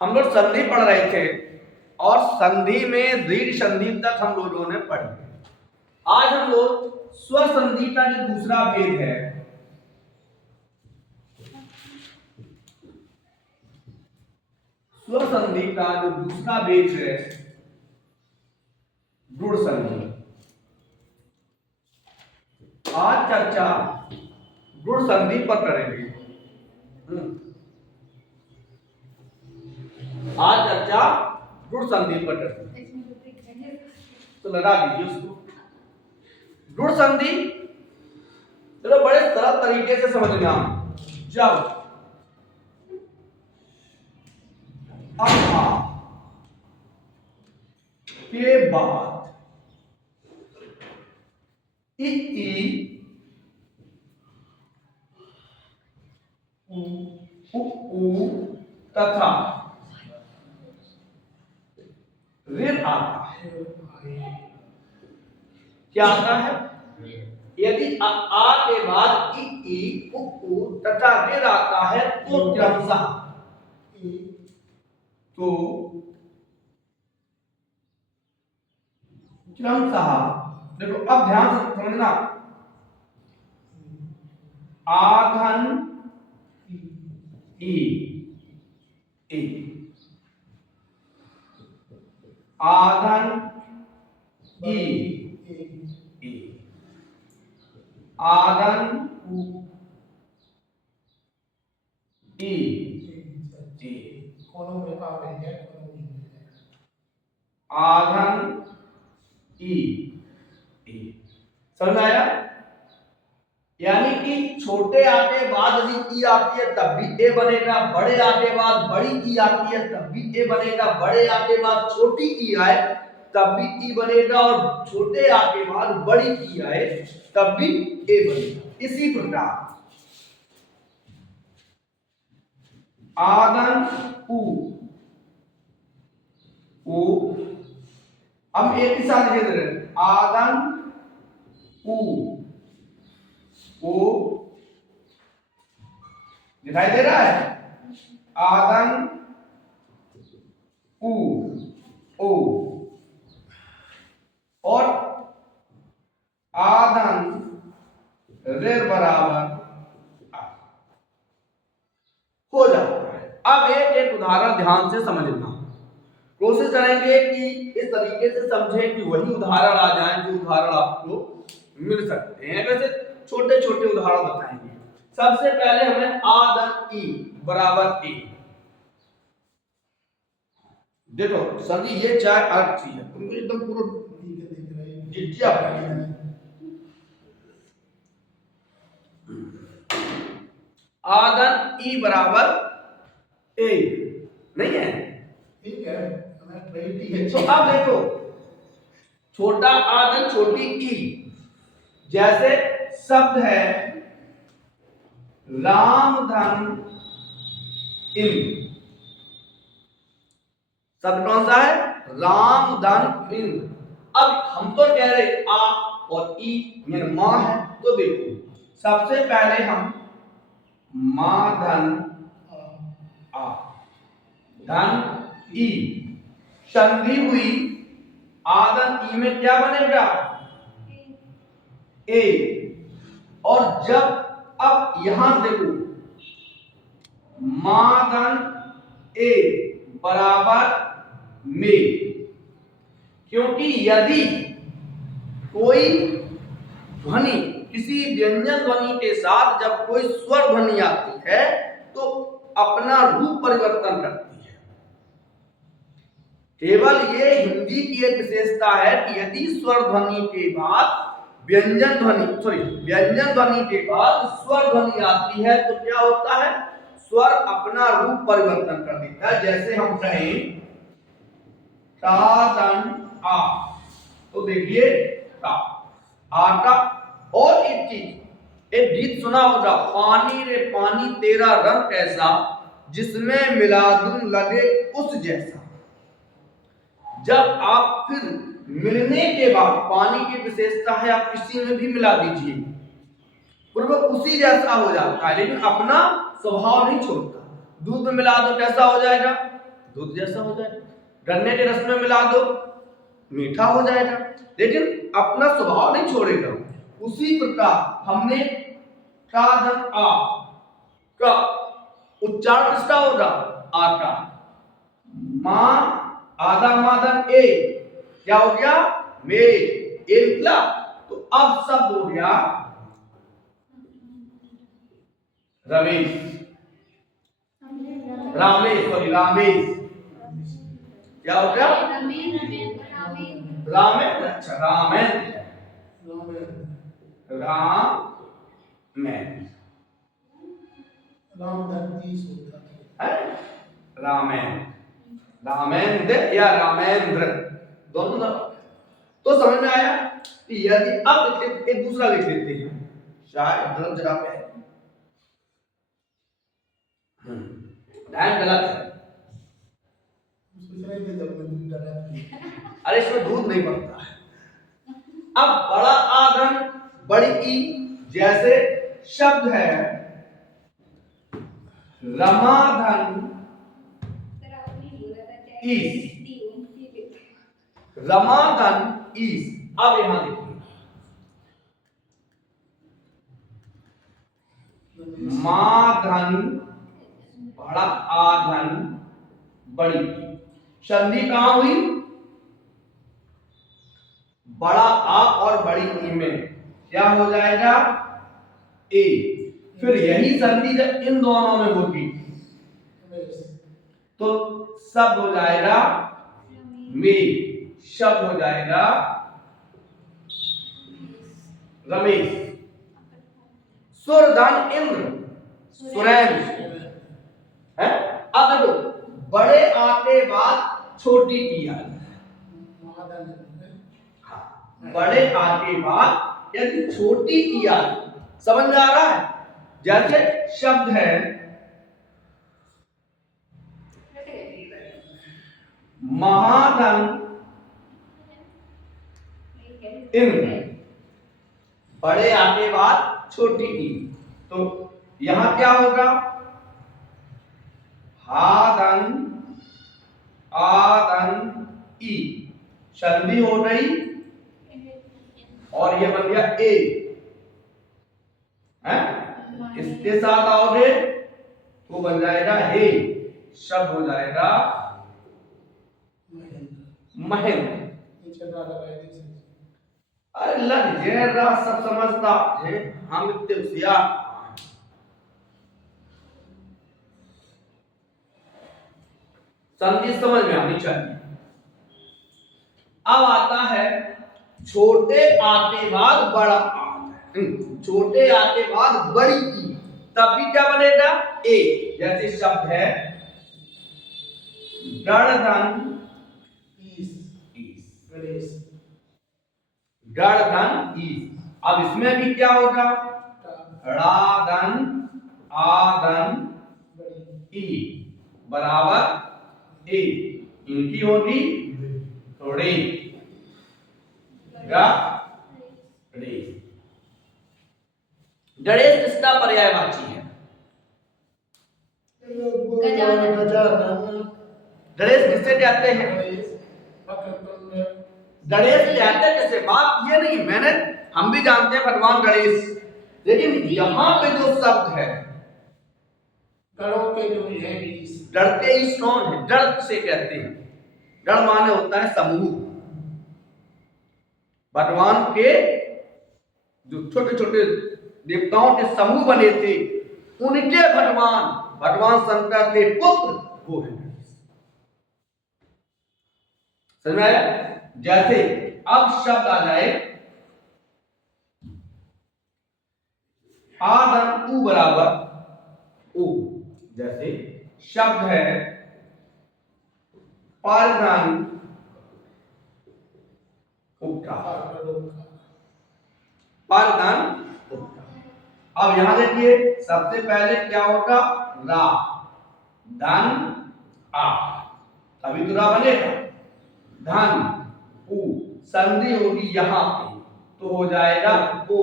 हम लोग संधि पढ़ रहे थे और संधि में दीर्घ संधि तक हम लोगों ने पढ़ी। आज हम लोग स्वसंधि का जो दूसरा भेद है, स्वसंधि का जो दूसरा भेद है गुण संधि। आज चर्चा गुण संधि पर करेंगे। आज चर्चा गुण संधि पर करेंगे, तो लगा दीजिए उसको। गुण संधि चलो बड़े सरल तरीके से समझना। जब अ के बाद ई उ तथा ऋ आता है। क्या आता है? यदि आ के बाद ई उ तथा ऋ आता है तो क्रमशः देखो, अब ध्यान से समझना। आधन ई आधन ई आधन आधन समझ आया? यानी कि छोटे आ के बाद यदि ई आती है तब भी ए बनेगा, बड़े आ के बाद बड़ी ई आती है तब भी ए बनेगा, बड़े आ के बाद छोटी ई आए तब भी ई बनेगा, और छोटे आ के बाद बड़ी ई आए तब भी ए बनेगा। इसी प्रकार आदन उ हम एक ही साथ लिख दे रहे हैं। आदन उ दिखाई दे रहा है? आदन उ और आदन रे बराबर हो जाता है। अब एक उदाहरण ध्यान से समझना। कोशिश करेंगे कि इस तरीके से समझें कि वही उदाहरण आ जाए जो उदाहरण आपको मिल सकते हैं। वैसे छोटे छोटे उदाहरण बताएंगे। सबसे पहले हमें आदन ई बराबर ए। देखो संधि ये चार अर्थ थी, तुमको एकदम पूरा जिज्ञा आदन ई बराबर ए नहीं है? ठीक है, तो अब देखो छोटा आदन छोटी ई, जैसे शब्द है रामधन इन। शब्द कौन सा है? रामधन इन। अब हम तो कह रहे आ और ई यानी मां है, तो देखो सबसे पहले हम मां धन आ धन ई संधि हुई। आदन ई में क्या बनेगा? ए। और जब अब यहां देखो मादन ए बराबर में, क्योंकि यदि कोई ध्वनि किसी व्यंजन ध्वनि के साथ जब कोई स्वर ध्वनि आती है तो अपना रूप परिवर्तन करती है। केवल ये हिंदी की एक विशेषता है कि यदि स्वर ध्वनि के बाद व्यंजन ध्वनि के बाद स्वर ध्वनि आती है तो क्या होता है? स्वर अपना रूप परिवर्तन कर देता है। जैसे हम कहें तादन आ, तो देखिए ता आटा। और एक चीज, एक गीत सुना होगा, पानी रे पानी तेरा रंग कैसा, जिसमें मिला दूं लगे उस जैसा। जब आप फिर मिलने के बाद पानी की विशेषता है, आप किसी में भी मिला दीजिए पूर्व उसी जैसा हो जाता है, लेकिन अपना स्वभाव नहीं छोड़ता। दूध में मिला दो कैसा हो जाएगा? दूध जैसा हो जाएगा। गन्ने के रस में मिला दो, मीठा हो जाएगा, लेकिन अपना स्वभाव नहीं छोड़ेगा। उसी प्रकार हमने का धन आ का उच्चारण किसका होगा? आ का। मां आधा माधन ए क्या हो गया? मे ए निकला। तो अब शब्द हो गया रमेश, रामेश, सॉरी रामेश। क्या हो गया? रामेंद्र। अच्छा रामेंद्र, रामेंद्र या रामेंद्र दोनों ना। तो समझ में आया कि यदि अब एक दूसरा लिख लेते हैं, शायद गलत जगह पे है, टाइम गलत है। अरे इसमें दूध नहीं बनता है। अब बड़ा आधन बड़ी ई, जैसे शब्द है रमाधन ईस, रमाधन ईस। अब यहां देखिए माधन बड़ा आधन बड़ी ई, संधि कहां हुई? बड़ा आ और बड़ी ई में क्या हो जाएगा? ए। फिर यही संधि जब इन दोनों में होगी तो सब हो जाएगा में, शब्द हो जाएगा रमेश। सुरधन इंद्र, सुरेंद्र है। अब देखो बड़े आ के बाद छोटी ई आई, बड़े आ के बाद यदि छोटी ई आई, समझ में आ रहा है? जैसे शब्द है महाधन इंद्र, बड़े आ के बाद छोटी ई, तो यहां क्या होगा? हाधन आधन ई, संधि हो गई और ये बन गया ए है। इसके साथ आओगे तो बन जाएगा हे, शब्द हो जाएगा महेंद्र। अरे लग जरा सब समझता है, हम इतने होशियार। संधि समझ में आनी चाहिए। अब आता है छोटे आ के बाद बड़ा आ, छोटे आ के बाद बड़ी ई, तब भी क्या बनेगा? ए। जैसे शब्द है गणधन गणधन ईस, अब इसमें भी क्या होगा? राधन आधन ई बराबर ए, इनकी होगी थोड़ी गणेश। गणेश किसका पर्यायवाची है? गणेश किससे कहते हैं? गणेश कहते कैसे? बात ये नहीं, मैंने हम भी जानते हैं भगवान गणेश, लेकिन यहां पे जो शब्द है गण के ईश कौन है? गण से कहते हैं। गण माने होता है समूह। भगवान के जो छोटे छोटे देवताओं के समूह बने थे, उनके भगवान शंकर के पुत्र वो है। समझ में आया? जैसे अब शब्द आ जाए आधन उ बराबर उ, जैसे शब्द है पारधन उपका, पारधन उपका। अब यहां देखिए सबसे पहले क्या होगा? रा धन आ, अभी तो रा बनेगा। धन उ, संधि होगी यहां पे तो हो जाएगा ओ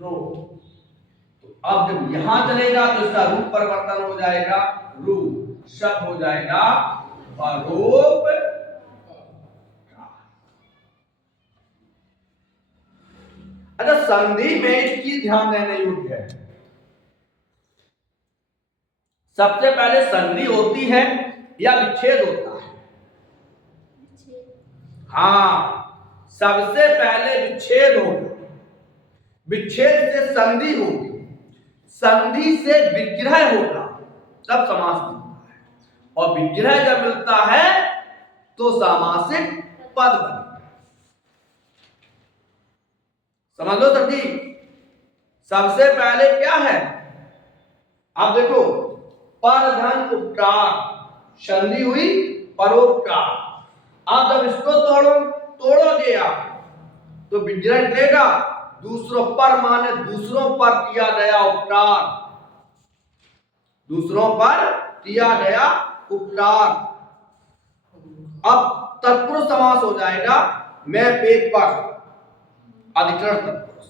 रो। तो अब जब यहां चलेगा तो इसका रूप परिवर्तन हो जाएगा रू। शब्द हो जाएगा परोपकार। अच्छा, संधि में एक चीज ध्यान देने योग्य है। सबसे पहले संधि होती है या विच्छेद होता है? हाँ, सबसे पहले विच्छेद होगा, विच्छेद से संधि होगी, संधि से विग्रह होगा, तब समास मिलता है, और विग्रह जब मिलता है तो सामासिक पद बनता है। समझ लो सर जी, सबसे पहले क्या है, आप देखो, पर धन उपकार, संधि हुई परोपकार। आप जब इसको तोड़ोगे आप तो विग्रह निकलेगा, दूसरों पर माने दूसरों पर किया गया उपकार, दूसरों पर किया गया उपकार। अब तत्पुरुष समास हो जाएगा, मैं पेपर, अधिकरण तत्पुरुष।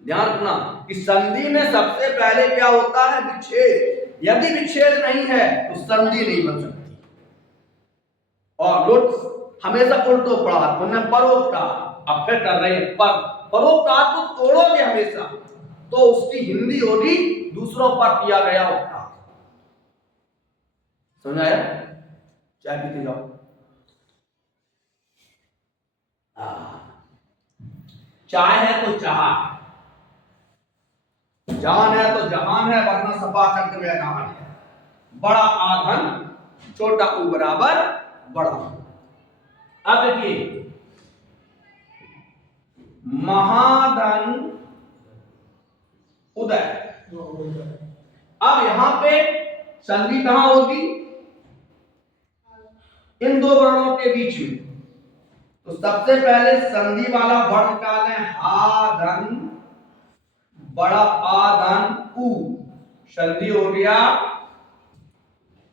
ध्यान रखना कि संधि में सबसे पहले क्या होता है, विच्छेद। यदि विच्छेद नहीं है तो संधि नहीं बन सकती। और लोग हमेशा उल्टो पढ़ा, उन्होंने परोपकार, अब फिर कर रहे हैं पर, परोपकार को तोड़ोगे हमेशा तो उसकी हिंदी होगी दूसरों पर किया गया उपकार। समझ आया? चाय पीते जाओ। चाय है तो चाह, जान है तो जहान है, वरना सपा करके मैदान है। बड़ा आधन छोटा उ बराबर बड़ा। अब देखिए, महाधन उदय, अब यहां पे संधि कहां होगी, इन दो वर्णों के बीच में। तो सबसे पहले संधि वाला वर्ण निकालें, हा धन बड़ा आ धन उ, संधि हो गया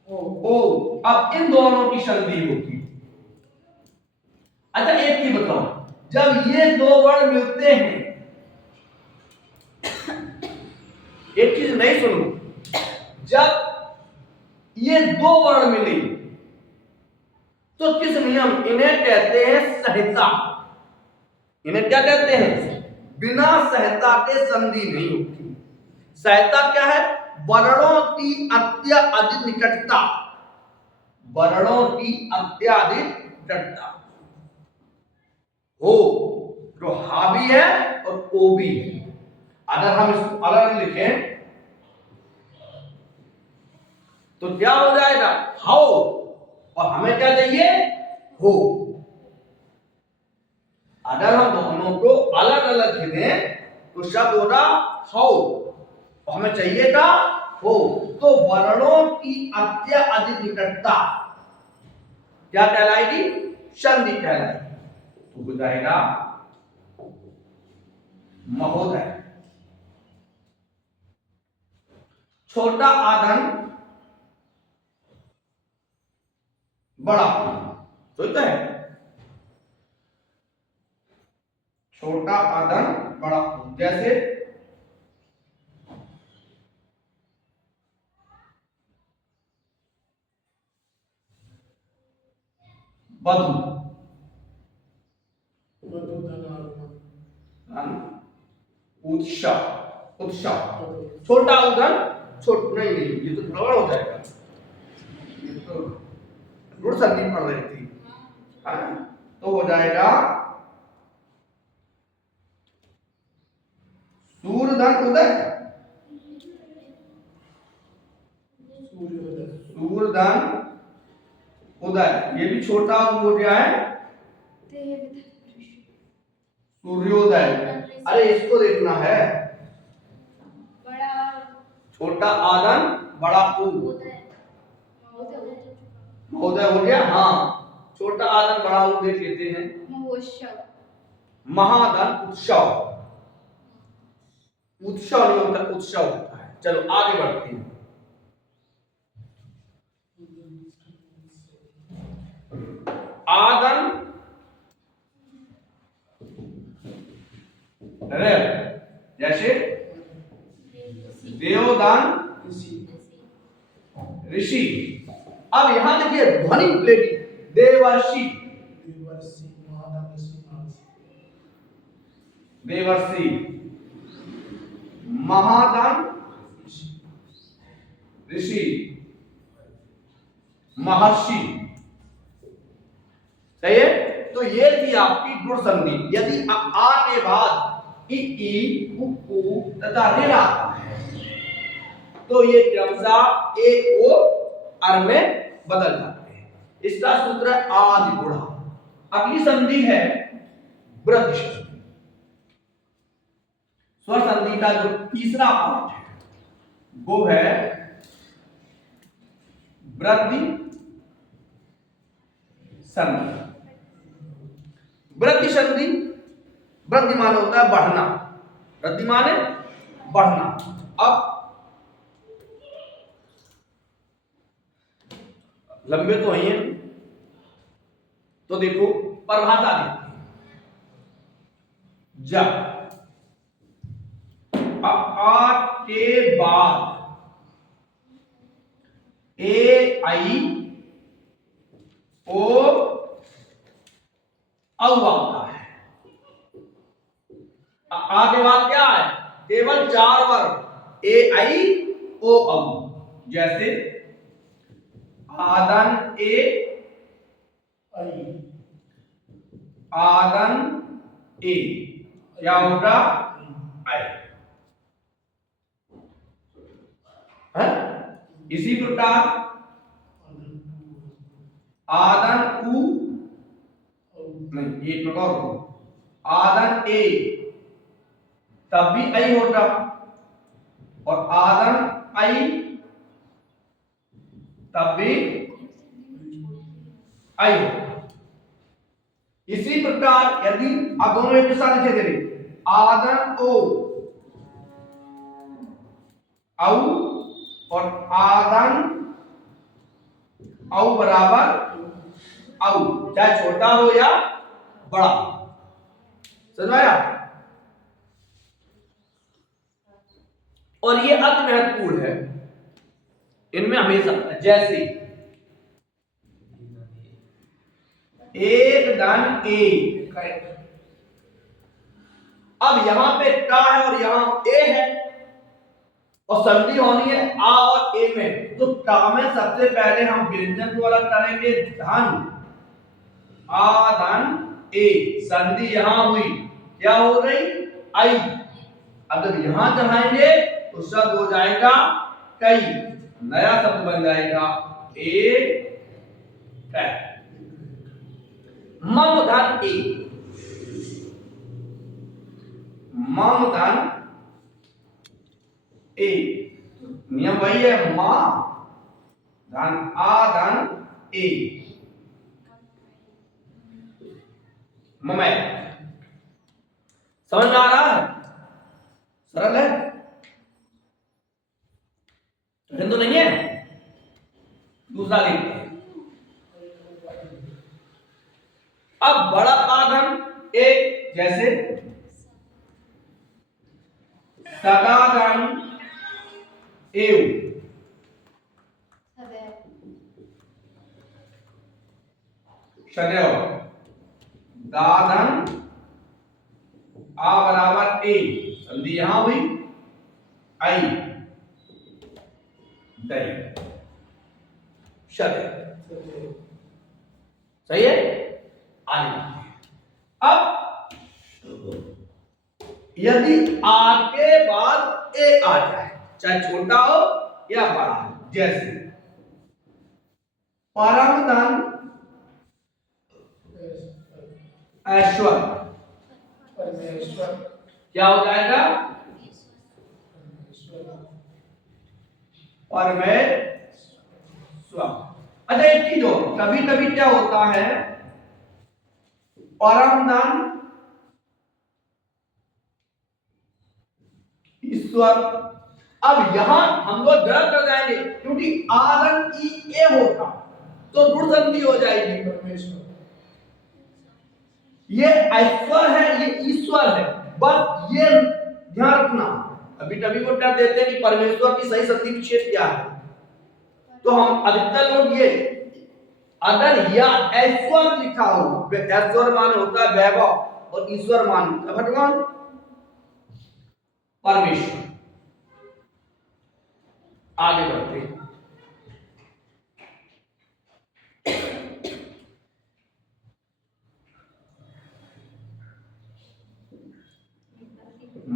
ओ। अब इन दोनों की संधि होगी। अच्छा, एक चीज बताओ, जब ये दो वर्ण मिलते हैं, एक चीज नहीं सुनो, जब ये दो वर्ण मिले तो किस नियम, इन्हें कहते हैं संहिता। इन्हें क्या कहते हैं, बिना संहिता के संधि नहीं होती। संहिता क्या है, वर्णों की अत्यधिक निकटता, वर्णों की अत्यधिक निकटता हो, जो हा भी है और ओ भी है। अगर हम इसको अलग लिखें तो क्या हो जाएगा, हाउ, और हमें क्या चाहिए, हो। अगर हम दोनों को अलग अलग लिखें तो शब्द होगा हाउ, और हमें चाहिएगा हो। तो वर्णों की अत्यधिक निकटता क्या कहलाएगी, संधि कहलाएगी। तो हो जाएगा महोदय। छोटा आधन बड़ा, तो है छोटा आधन बड़ा, जैसे वधु, उत्सव, उत्सव, छोटा उधन छोट नहीं, ये तो गड़बड़ हो जाएगा, ये तो गुड़ संधि पढ़ रही थी। तो हो जाएगा सूर्यधन उदय, सूर्यधन उदय, ये भी छोटा हो गया है, सूर्योदय। अरे इसको देखना है, छोटा आदन बड़ा उ, महोदय हो गया। हाँ, छोटा आदन बड़ा उ देख लेते हैं, महाधन उत्सव, उत्सव नहीं होता, उत्सव होता है। चलो आगे बढ़ते हैं। आदन रे, जैसे देवदान ऋषि। अब यहां देखिए ध्वनि प्लेटी, देवर्षि, देवर्षि, महादान, ऋषि, महर्षि। सही है। तो ये थी आपकी गुण संधि। यदि आ के बाद ई उ तथा ऋ आता है तो ये क्रमशः एक ओ अर में बदल जाते हैं। इसका सूत्र है आदि गुणा। अगली संधि है वृद्धि संधि। स्वर संधि का जो तीसरा पार्ट है वो है वृद्धि संधि। वृद्धि संधि, वृद्धि माने होता है बढ़ना, वृद्धि माने बढ़ना। अब लंबे तो ही हैं, तो देखो परिभाषा देखते हैं। जब आ के बाद ए आई ओ औ आता है। आ के बाद क्या है? केवल 4 वर्ग ए आई ओ औ। जैसे आदन ए आई, आदन ए, क्या होगा? आई। इसी प्रकार आदन उ नहीं, एक प्रकार हो, आदन ए तब भी आई होगा, और आदन आई तब भी आई होगा। इसी प्रकार यदि आप दोनों एक साथ लिखे दे रहे, आदन ओ औ और आदन औ बराबर औ, चाहे छोटा हो या बड़ा। समझ आया? और ये अति महत्वपूर्ण है, इनमें हमेशा जैसे एक धन एक, अब यहां पे टा है और यहां ए है और संधि होनी है आ और ए में, तो टा में सबसे पहले हम व्यंजन को अलग करेंगे, धन, आ धन ए, संधि यहां हुई, क्या हो गई? आई। अगर यहां चढ़ाएंगे तो शब्द हो जाएगा कई, नया शब्द बन जाएगा एक कै। मम धन ए, मम धन ए, नियम वही है, मा धन आ धन ए, ममय। समझ में आ रहा है? सरल है, हिंदू नहीं है। दूसरा देखते हैं। अब बड़ा आधन एक, जैसे सदाधन एव, सदैव, दाधन आ बराबर ए, संधि यहां हुई, आई, दई, सदैव। सही है? आगे अब यदि आ के बाद ए आ जाए, चाहे छोटा हो या बड़ा हो, जैसे परम धन ऐश्वर्य, क्या हो जाएगा? परमेश्वर। अच्छा एक चीज हो, कभी कभी क्या होता है, परम धन ईश्वर। अब यहां हम लोग गलत कर जाएंगे, क्योंकि आदन ई ए होगा तो रुढ़ संधि हो जाएगी, परमेश्वर। ये ऐश्वर है, ये ईश्वर है, बस ये ध्यान रखना। अभी कभी वो कर देते हैं कि परमेश्वर की सही संधि विच्छेद क्या है, तो हम अधिकतर लोग ये अगर या ऐश्वर लिखा हो, ऐश्वर मान होता है वैभव और ईश्वर मान होता है भगवान परमेश्वर। आगे बढ़ते हैं।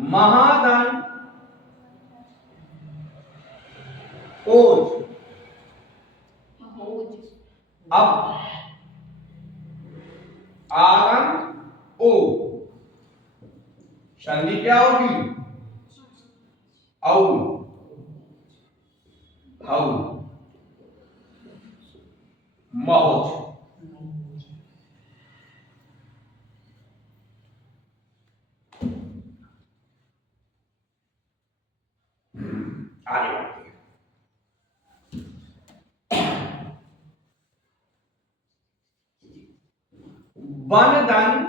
महाधन ओज, अब आगन ओ, संधि क्या होगी? औ हौ मौज। आगे बढ़ते हैं। बनधन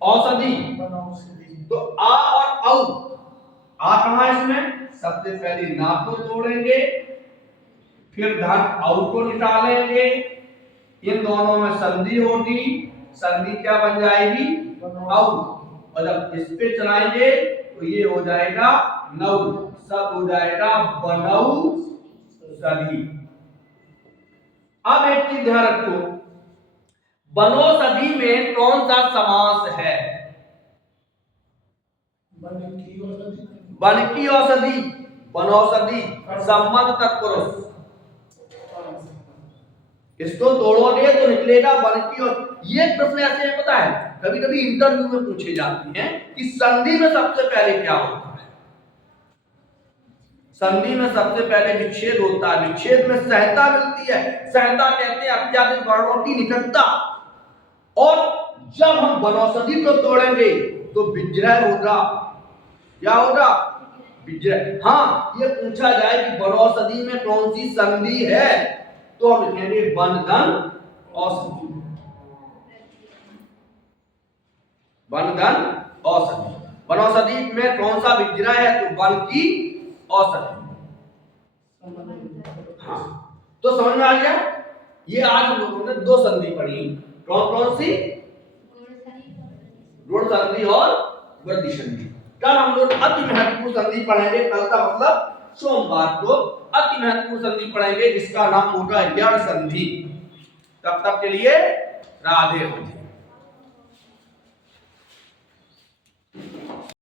औषधि, तो आ और औ, आ कहां है इसमें? सबसे पहले ना को तोड़ेंगे, फिर धन औ को निकालेंगे, इन दोनों में संधि होगी, संधि क्या बन जाएगी? औ, और जब इस पे चलाएंगे तो ये हो जाएगा नौ, सब हो जाएगा बनौ सदी। अब एक चीज ध्यान रखो, बनौषधि में कौन सा समास है? बन की औषधि, बनौषधि, संबंध तत्पुरुष। इसको तोड़ोगे तो निकलेगा बन की औषधि। ये प्रश्न ऐसे है, पता है कभी कभी इंटरव्यू में पूछे जाते हैं कि संधि में सबसे पहले क्या होता है? संधि में सबसे पहले विच्छेद होता है, विच्छेद में सहता मिलती है। सहता कहते हैं अत्याधिक वर्णों की निकटता। और जब हम बनौषधि को तोड़ेंगे तो विजय होगा। क्या होगा? विजय। हाँ, ये पूछा जाए कि बनौषधि में कौन सी संधि है तो हम लिखेंगे बनधन औषधि। बनधन औषधि। बनौषधि में कौन सा विग्रह है? तो बन की औषधि। हाँ, तो समझ में आ गया। ये आज हम लोगों ने दो संधि पढ़ी। कौन कौन सी? गुण संधि और वृद्धि संधि। कल हम लोग अति महत्वपूर्ण संधि पढ़ेंगे। कल का मतलब सोमवार को अति महत्वपूर्ण संधि पढ़ेंगे जिसका नाम होगा यण संधि। तब तक के लिए राधे राधे।